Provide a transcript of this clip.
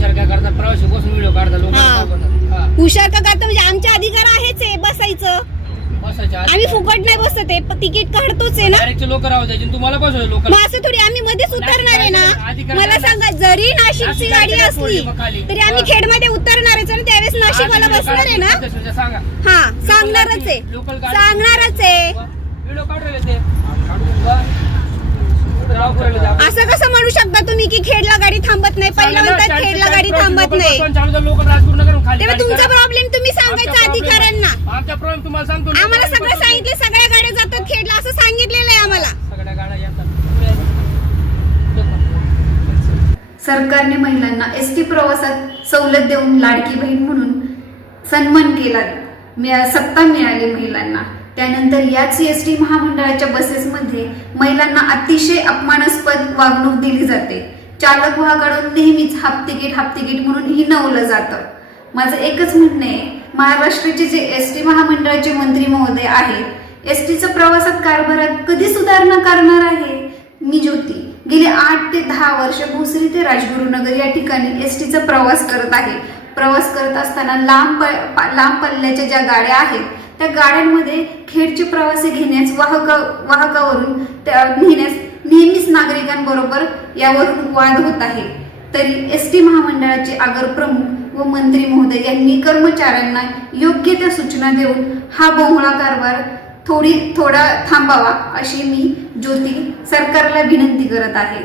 हुशार काय करतात? प्रवासी बसून व्हिडिओ काढतात लोक हा. हुशार का करता म्हणजे आमचे अधिकार आहेच आहे बसायचं. बसायच्या आम्ही फुकट नाही बसत आहे तिकीट काढतोच आहे ना. डायरेक्ट लोक राहू द्यायचे आणि तुम्हाला बसवायचे लोक मग असं थोडी आम्ही मध्येच उतरणार आहे ना. मला सांगा जरी नाशिकची नाशिक गाडी असली. तरी आम्ही. खेडमध्ये उतरणारच आणि त्यावेळेस नाशिकवाला बसणार आहे ना. सांगा. हा सांगणारच आहे. सांगणारच आहे व्हिडिओ काढलेले ते वा. राव करायला ते. असं कसं म्हणू शकता तुम्ही की खेडला गाडी थांबत नाही? पहिला म्हणतात खेडला नाही. तेव्हा तुमचा. प्रॉब्लेम तुम्ही सांगायचा अधिकाऱ्यांना. आहे. आमचा प्रॉब्लेम तुम्हाला सांगतो. ना. आम्हाला सगळं सांगितले सगळ्या गाड्या जातात खेडला असं सांगितलेलं आहे आम्हाला. सगळ्या गाड्या येतात. सरकारने महिलांना एस टी प्रवासात सवलत देऊन लाडकी बहीण म्हणून सन्मान केला. सत्ता मिळाली महिलांना. त्यानंतर याच एस टी महामंडळाच्या बसेसमध्ये महिलांना अतिशय अपमानास्पद वागणूक दिली जाते. चालक वाहकाकडून नेहमीच हाफ तिकीट हाफ तिकीट म्हणून हिनवलं जातं. माझं एकच म्हणणं आहे महाराष्ट्राचे जे एस टी महामंडळाचे मंत्री महोदय आहेत एस टीचं प्रवासात कारभारात कधी सुधारणा करणार आहे? मी ज्योती गेले आठ ते दहा वर्ष भोसरी ते राजगुरुनगर या ठिकाणी एस टीचा प्रवास करत आहे. प्रवास करत असताना लांब प- लांब पल्ल्याच्या ज्या गाड्या आहेत त्या गाड्यांमध्ये खेडचे प्रवासी घेण्यास वाहका वाहकावरून त्या नेण्यास नागरिकांबरोबर यावरून वाद होत आहे. तरी एस टी महामंडळाचे आगर प्रमुख व मंत्री महोदय यांनी कर्मचाऱ्यांना योग्य त्या सूचना देऊन हा बोहळा कारभार थोडी थोडा थांबावा अशी मी ज्योती सरकारला विनंती करत आहे.